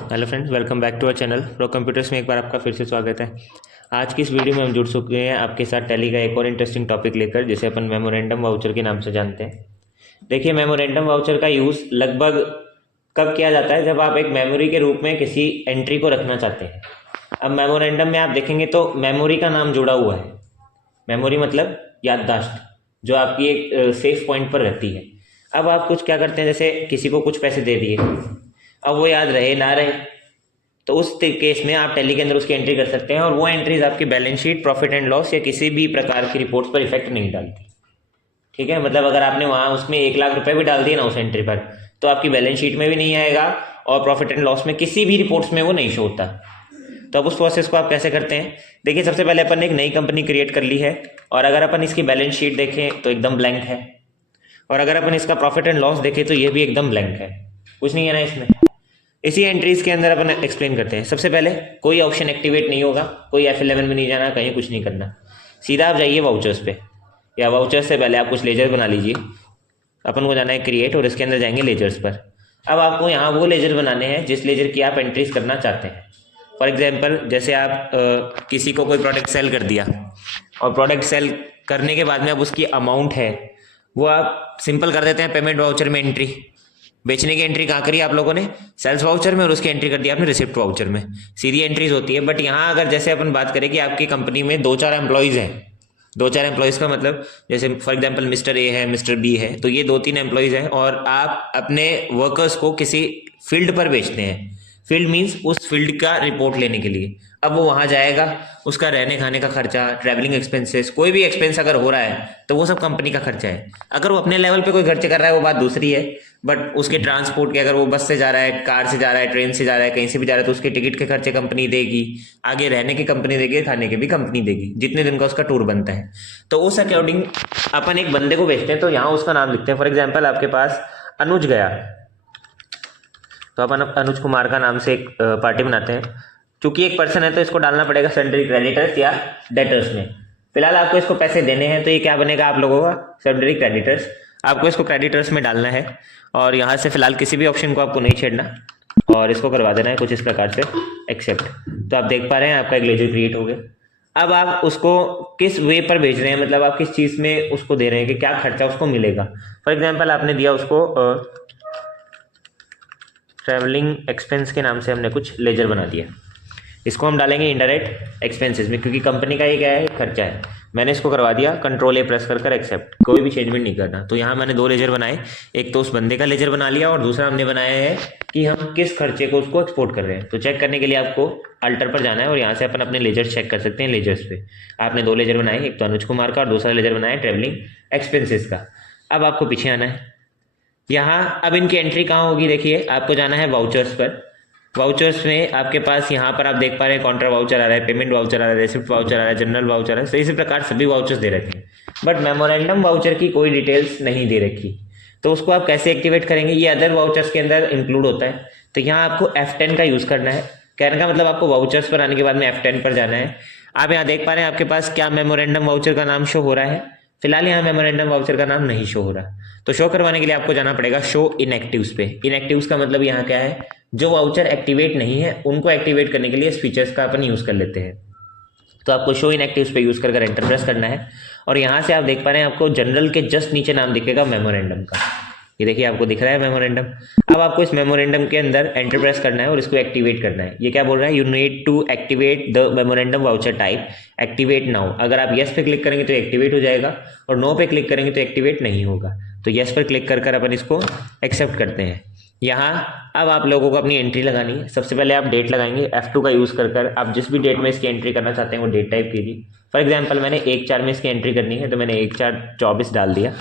Hello friends, welcome back to our channel Pro Computers में एक बार आपका फिर से स्वागत है। आज की इस वीडियो में हम जुड़ चुके हैं आपके साथ टैली का एक और इंटरेस्टिंग टॉपिक लेकर, जिसे अपन मेमोरेंडम वाउचर के नाम से जानते हैं। देखिए, मेमोरेंडम वाउचर का यूज़ लगभग कब किया जाता है? जब आप एक मेमोरी के रूप में किसी एंट्री को रखना चाहते हैं। अब मेमोरेंडम में आप देखेंगे तो मेमोरी का नाम जुड़ा हुआ है। मेमोरी मतलब याददाश्त, जो आपकी एक सेफ पॉइंट पर रहती है। अब आप कुछ क्या करते हैं, जैसे किसी को कुछ पैसे दे दिए, अब वो याद रहे ना रहे, तो उस केस में आप टैली के अंदर उसकी एंट्री कर सकते हैं और वो एंट्रीज आपकी balance sheet, profit and loss या किसी भी प्रकार की रिपोर्ट्स पर इफेक्ट नहीं डालती। ठीक है, मतलब अगर आपने वहाँ उसमें 1 लाख रुपए भी डाल दिए ना उस एंट्री पर, तो आपकी बैलेंस शीट में भी नहीं आएगा और प्रॉफिट एंड लॉस में किसी भी रिपोर्ट्स में वो नहीं शो होता। तो अब उस प्रोसेस को आप कैसे करते हैं? देखिए, सबसे पहले अपन ने एक नई कंपनी क्रिएट कर ली है और अगर अपन इसकी बैलेंस शीट देखें तो एकदम ब्लैंक है, और अगर अपन इसका प्रॉफिट एंड लॉस देखें तो ये भी एकदम ब्लैंक है, कुछ नहीं है ना इसमें। इसी एंट्रीज के अंदर अपन एक्सप्लेन करते हैं। सबसे पहले कोई ऑप्शन एक्टिवेट नहीं होगा, कोई F11 में नहीं जाना, कहीं कुछ नहीं करना। सीधा आप जाइए वाउचर्स पे, या वाउचर्स से पहले आप कुछ लेजर बना लीजिए। अपन को जाना है क्रिएट और इसके अंदर जाएंगे लेजर्स पर। अब आपको यहाँ वो लेजर बनाने हैं जिस लेजर की आप एंट्रीज करना चाहते हैं। फॉर एग्जाम्पल, जैसे आप किसी को कोई प्रोडक्ट सेल कर दिया और प्रोडक्ट सेल करने के बाद में अब उसकी अमाउंट है वो आप सिंपल कर देते हैं पेमेंट वाउचर में एंट्री। बेचने की एंट्री कहाँ करी आप लोगों ने? सेल्स वाउचर में, और उसकी एंट्री कर दी आपने रिसिप्ट वाउचर में। सीधी एंट्रीज होती है। बट यहाँ अगर जैसे अपन बात करें कि आपकी कंपनी में 2-4 एम्प्लॉयज हैं, 2-4 एम्प्लॉयज का मतलब जैसे फॉर एग्जांपल मिस्टर ए है, मिस्टर बी है, तो ये 2-3 एम्प्लॉयज हैं और आप अपने वर्कर्स को किसी फील्ड पर बेचते हैं। फील्ड मीन्स उस फील्ड का रिपोर्ट लेने के लिए। अब वो वहाँ जाएगा, उसका रहने खाने का खर्चा, ट्रैवलिंग एक्सपेंसेस, कोई भी एक्सपेंस अगर हो रहा है तो वो सब कंपनी का खर्चा है। अगर वो अपने लेवल पे कोई खर्चे कर रहा है वो बात दूसरी है, बट उसके ट्रांसपोर्ट के, अगर वो बस से जा रहा है, कार से जा रहा है, ट्रेन से जा रहा है, कहीं से भी जा रहा है, तो उसके टिकट के खर्चे कंपनी देगी, आगे रहने की कंपनी देगी, खाने के भी कंपनी देगी, जितने दिन का उसका टूर बनता है। तो उस अकॉर्डिंग अपन एक बंदे को भेजते हैं, तो यहाँ उसका नाम लिखते हैं। फॉर एग्जाम्पल आपके पास अनुज गया, तो अपन अनुज कुमार का नाम से एक पार्टी बनाते हैं। चूंकि एक पर्सन है तो इसको डालना पड़ेगा सन्ड्री क्रेडिटर्स या डेटर्स में। फिलहाल आपको इसको पैसे देने हैं, तो ये क्या बनेगा आप लोगों का? Sundry creditors. आपको इसको क्रेडिटर्स में डालना है और यहाँ से फिलहाल किसी भी ऑप्शन को आपको नहीं छेड़ना और इसको करवा देना है कुछ इस प्रकार से एक्सेप्ट। तो आप देख पा रहे हैं आपका एक लेजर क्रिएट हो गया। अब आप उसको किस वे पर भेज रहे हैं, मतलब आप किस चीज़ में उसको दे रहे हैं कि क्या खर्चा उसको मिलेगा। फॉर एग्जाम्पल आपने दिया उसको ट्रैवलिंग एक्सपेंस के नाम से हमने कुछ लेजर बना दिया। इसको हम डालेंगे इनडायरेक्ट एक्सपेंसेस में, क्योंकि कंपनी का ये क्या है, खर्चा है। मैंने इसको करवा दिया कंट्रोल A प्रेस कर एक्सेप्ट, कोई भी चेंजमेंट नहीं करना। तो यहाँ मैंने 2 लेजर बनाए, एक तो उस बंदे का लेजर बना लिया और दूसरा हमने बनाया है कि हम किस खर्चे को उसको एक्सपोर्ट कर रहे हैं। तो चेक करने के लिए आपको अल्टर पर जाना है और यहाँ से अपन अपने लेजर चेक कर सकते हैं। लेजर्स पे आपने 2 लेजर बनाए, एक तो अनुज कुमार का और दूसरा लेजर बनाया ट्रेवलिंग एक्सपेंसेस का। अब आपको पीछे आना है। यहाँ अब इनकी एंट्री कहाँ होगी? देखिए, आपको जाना है वाउचर्स पर। वाउचर्स में आपके पास यहाँ पर आप देख पा रहे हैं काउंटर वाउचर आ रहा है, पेमेंट वाउचर आ रहा है, रेसिप्ट वाउचर आ रहा है, जनरल वाउचर आ रहा है। तो इसी प्रकार सभी वाउचर्स दे रखे हैं, बट मेमोरेंडम वाउचर की कोई डिटेल्स नहीं दे रखी। तो उसको आप कैसे एक्टिवेट करेंगे? ये अदर वाउचर्स के अंदर इंक्लूड होता है। तो यहाँ आपको F10 का यूज़ करना है। कहने का मतलब आपको वाउचर्स पर आने के बाद में F10 पर जाना है। आप यहाँ देख पा रहे हैं आपके पास क्या मेमोरेंडम वाउचर का नाम शो हो रहा है? फिलहाल यहाँ मेमोरेंडम वाउचर का नाम नहीं शो हो रहा। तो शो करवाने के लिए आपको जाना पड़ेगा शो इनएक्टिव्स पे। इनएक्टिव्स का मतलब यहाँ क्या है? जो वाउचर एक्टिवेट नहीं है उनको एक्टिवेट करने के लिए इस फीचर्स का अपन यूज कर लेते हैं। तो आपको शो इनएक्टिव्स पे यूज कर एंटर प्रेस करना है और यहाँ से आप देख पा रहे हैं आपको जनरल के जस्ट नीचे नाम दिखेगा मेमोरेंडम का। ये देखिए आपको दिख रहा है मेमोरेंडम। अब आपको इस मेमोरेंडम के अंदर एंटर प्रेस करना है और इसको एक्टिवेट करना है। ये क्या बोल रहा है? You need to activate the memorandum voucher type, activate now. अगर आप यस पे क्लिक करेंगे तो एक्टिवेट हो जाएगा और नो पे क्लिक करेंगे तो एक्टिवेट नहीं होगा। तो यस पर क्लिक कर अपन इसको एक्सेप्ट करते हैं। यहाँ अब आप लोगों को अपनी एंट्री लगानी है। सबसे पहले आप डेट लगाएंगे F2 का यूज़ कर आप जिस भी डेट में इसकी एंट्री करना चाहते हैं वो डेट टाइप कीजिए। फॉर एग्जांपल मैंने 1/4 में इसकी एंट्री करनी है तो मैंने 1/4/24 डाल दिया।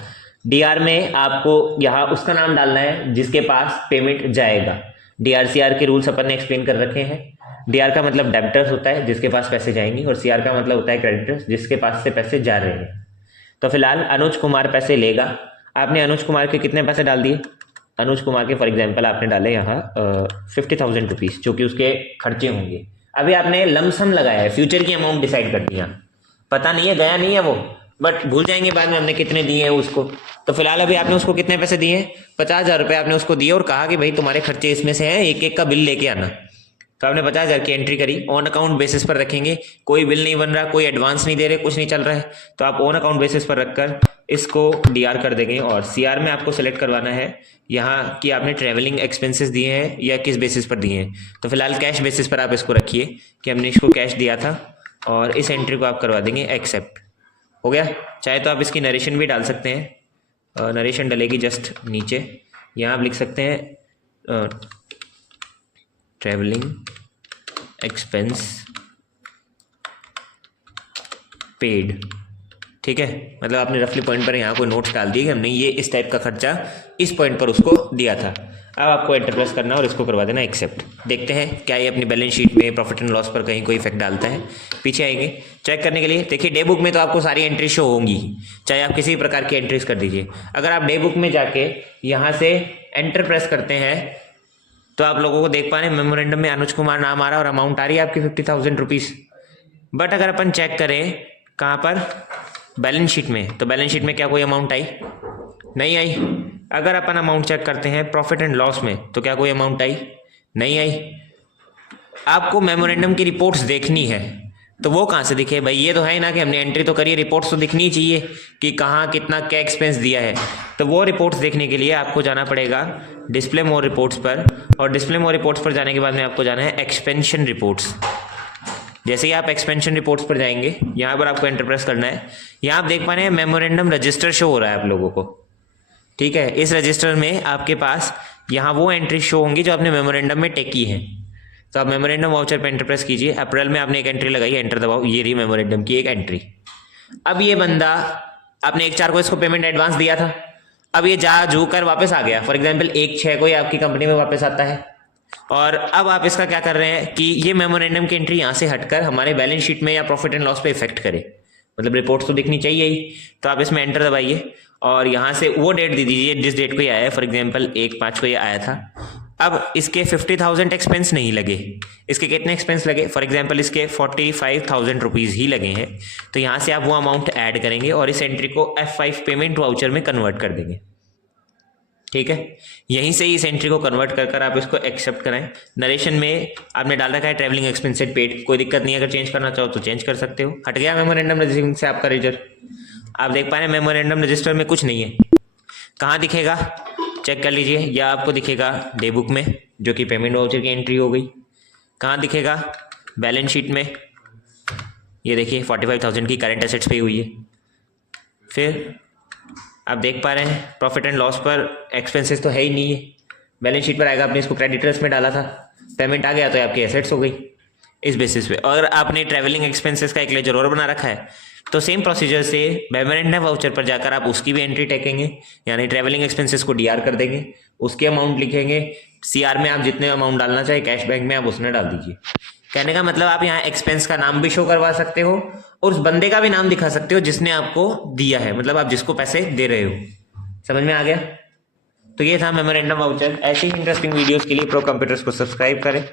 DR में आपको यहाँ उसका नाम डालना है जिसके पास पेमेंट जाएगा। DRCR के रूल्स अपन ने एक्सप्लेन कर रखे हैं। DR का मतलब डेबिटर्स होता है जिसके पास पैसे जाएंगे, और CR का मतलब होता है क्रेडिटर्स जिसके पास से पैसे जा रहे हैं। तो फिलहाल अनुज कुमार पैसे लेगा। आपने अनुज कुमार के कितने पैसे डाल दिए? अनुज कुमार के फॉर एग्जांपल आपने डाले यहाँ 50,000 रुपीज़, जो कि उसके खर्चे होंगे। अभी आपने लमसम लगाया है, फ्यूचर की अमाउंट डिसाइड कर दिया। पता नहीं है, गया नहीं है वो, बट भूल जाएंगे बाद में हमने कितने दिए हैं उसको। तो फिलहाल अभी आपने उसको कितने पैसे दिए? 50,000 रुपये आपने उसको दिए और कहा कि भाई तुम्हारे खर्चे इसमें से हैं, एक एक का बिल लेके आना। तो आपने 50,000 की एंट्री करी, ऑन अकाउंट बेसिस पर रखेंगे, कोई बिल नहीं बन रहा, कोई एडवांस नहीं दे रहे, कुछ नहीं चल रहा है, तो आप ऑन अकाउंट बेसिस पर रखकर इसको डीआर कर देंगे। और सीआर में आपको सेलेक्ट करवाना है यहाँ कि आपने ट्रैवलिंग एक्सपेंसेस दिए हैं या किस बेसिस पर दिए हैं। तो फिलहाल कैश बेसिस पर आप इसको रखिए कि हमने इसको कैश दिया था, और इस एंट्री को आप करवा देंगे एक्सेप्ट। हो गया। चाहे तो आप इसकी नरेशन भी डाल सकते हैं, नरेशन डलेगी जस्ट नीचे, यहाँ आप लिख सकते हैं ट्रैवलिंग एक्सपेंस पेड। ठीक है, मतलब आपने रफली पॉइंट पर यहाँ कोई नोट्स डाल दिए कि हमने ये इस टाइप का खर्चा इस पॉइंट पर उसको दिया था। अब आपको एंटर प्रेस करना और इसको करवा देना एक्सेप्ट। देखते हैं क्या ये अपनी बैलेंस शीट में प्रॉफिट एंड लॉस पर कहीं कोई इफेक्ट डालता है। पीछे आएंगे चेक करने के लिए। देखिए डे बुक में तो आपको सारी एंट्री शो होंगी, चाहे आप किसी प्रकार की एंट्रीज कर दीजिए। अगर आप डे बुक में जाके यहाँ से एंटर प्रेस करते हैं तो आप लोगों को देख पा रहे हैं मेमोरेंडम में अनुज कुमार नाम आ रहा है और अमाउंट आ रही है आपकी 50,000 रुपीज़। बट अगर अपन चेक करें कहाँ पर, बैलेंस शीट में, तो बैलेंस शीट में क्या कोई अमाउंट आई? नहीं आई। अगर अपन अमाउंट चेक करते हैं प्रॉफिट एंड लॉस में, तो क्या कोई अमाउंट आई? नहीं आई। आपको मेमोरेंडम की रिपोर्ट्स देखनी है, तो वो कहाँ से दिखे भाई? ये तो है ना कि हमने एंट्री तो करी है, रिपोर्ट्स तो दिखनी चाहिए कि कहाँ कितना क्या एक्सपेंस दिया है। तो वो रिपोर्ट्स देखने के लिए आपको जाना पड़ेगा डिस्प्ले मोर रिपोर्ट्स पर, और डिस्प्ले मोर रिपोर्ट्स पर जाने के बाद में आपको जाना है एक्सपेंशन रिपोर्ट्स। जैसे ही आप एक्सपेंशन रिपोर्ट्स पर जाएंगे, यहाँ पर आपको एंटर प्रेस करना है। यहाँ आप देख पा रहे हैं मेमोरेंडम रजिस्टर शो हो रहा है आप लोगों को। ठीक है, इस रजिस्टर में आपके पास यहाँ वो एंट्री शो होंगी जो आपने मेमोरेंडम में टेक की है। तो आप मेमोरेंडम वाउचर पे एंटर प्रेस कीजिए। अप्रैल में आपने एक एंट्री लगाई, एंटर दबाओ, ये रही मेमोरेंडम की एक एंट्री। अब ये बंदा, आपने 1/4 को इसको पेमेंट एडवांस दिया था, अब ये जा जू कर वापस आ गया। फॉर एग्जाम्पल 1/6 को ये आपकी कंपनी में वापस आता है, और अब आप इसका क्या कर रहे हैं कि ये मेमोरेंडम की एंट्री यहाँ से हटकर हमारे बैलेंस शीट में या प्रॉफिट एंड लॉस पे इफेक्ट करे, मतलब रिपोर्ट्स तो दिखनी चाहिए ही। तो आप इसमें एंटर दबाइए और यहाँ से वो डेट दे दीजिए जिस डेट को ये आया है। फॉर एग्जाम्पल 1/5 को ये आया था। अब इसके 50,000 एक्सपेंस नहीं लगे, इसके कितने एक्सपेंस लगे? फॉर एग्जाम्पल इसके 45,000 रुपीज़ ही लगे हैं। तो यहाँ से आप वो अमाउंट ऐड करेंगे और इस एंट्री को F5 पेमेंट वाउचर में कन्वर्ट कर देंगे। ठीक है, यहीं से इस एंट्री को कन्वर्ट कर आप इसको एक्सेप्ट कराएं। नरेशन में आपने डाल रखा है ट्रैवलिंग एक्सपेंसेस पेड, कोई दिक्कत नहीं है, अगर चेंज करना चाहो तो चेंज कर सकते हो। हट गया मेमोरेंडम रजिस्टर से आपका रजिस्टर। आप देख पा रहे हैं मेमोरेंडम रजिस्टर में कुछ नहीं है। कहाँ दिखेगा चेक कर लीजिए, या आपको दिखेगा डे बुक में जो कि पेमेंट वाउचर की एंट्री हो गई। कहाँ दिखेगा? बैलेंस शीट में। ये देखिए 45,000 की करंट एसेट्स पे हुई है। फिर आप देख पा रहे हैं प्रॉफिट एंड लॉस पर एक्सपेंसेस तो है ही नहीं है, बैलेंस शीट पर आएगा, आपने इसको क्रेडिटर्स में डाला था, पेमेंट आ गया तो आपकी एसेट्स हो गई इस बेसिस पे। और आपने ट्रैवलिंग एक्सपेंसेस का एक लेजर और बना रखा है, तो सेम प्रोसीजर से मेमोरेंडम वाउचर पर जाकर आप उसकी भी एंट्री टेकेंगे, यानी ट्रैवलिंग एक्सपेंसेस को डीआर कर देंगे, उसके अमाउंट लिखेंगे, सीआर में आप जितने अमाउंट डालना चाहे कैश बैंक में आप उसमें डाल दीजिए। कहने का मतलब आप यहाँ एक्सपेंस का नाम भी शो करवा सकते हो और उस बंदे का भी नाम दिखा सकते हो जिसने आपको दिया है, मतलब आप जिसको पैसे दे रहे हो। समझ में आ गया? तो ये था मेमोरेंडम वाउचर। ऐसी इंटरेस्टिंग वीडियोस के लिए प्रो कंप्यूटर्स को सब्सक्राइब करें।